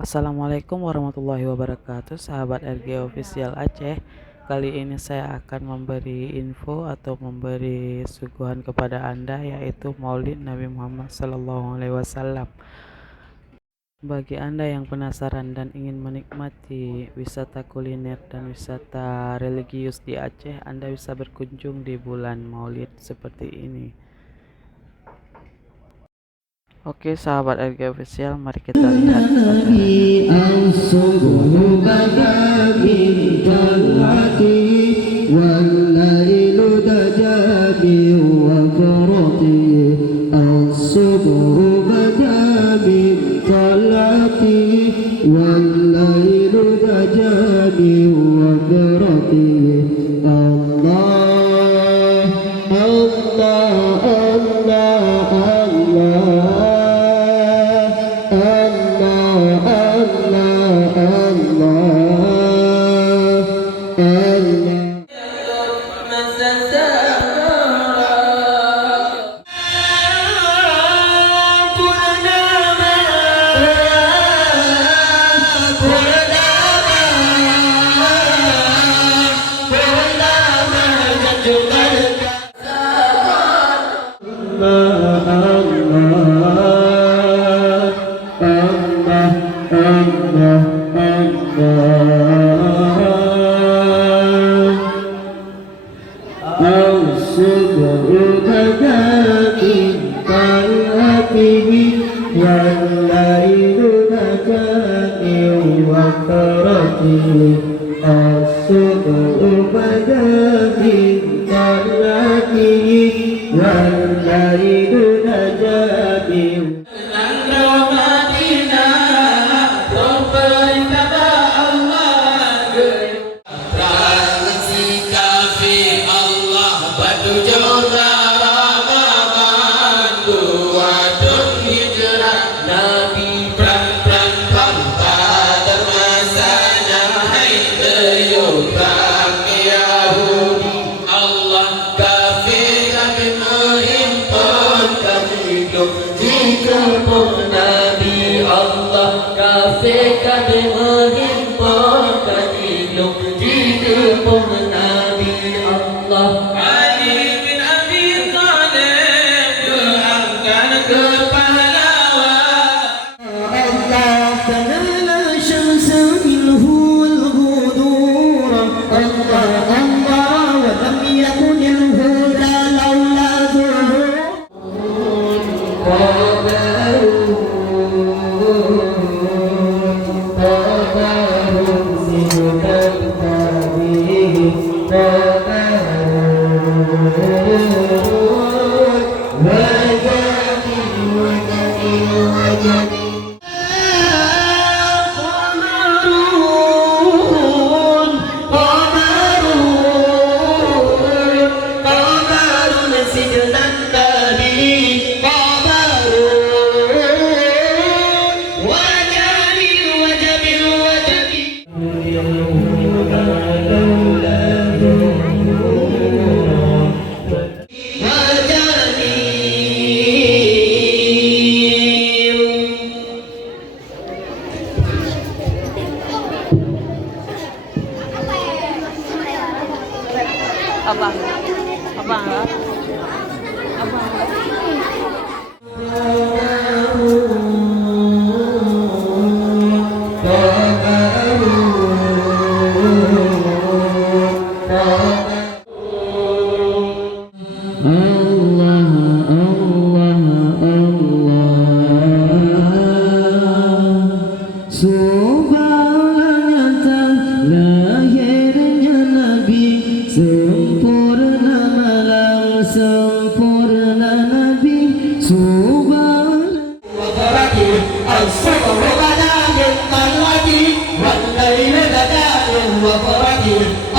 Assalamualaikum warahmatullahi wabarakatuh, sahabat RG Official Aceh. Kali ini saya akan memberi info atau memberi suguhan kepada Anda, yaitu Maulid Nabi Muhammad SAW. Bagi Anda yang penasaran dan ingin menikmati wisata kuliner dan wisata religius di Aceh, Anda bisa berkunjung di bulan Maulid seperti ini. Oke, sahabat RG Official, mari kita lihat والليل لدى وفرج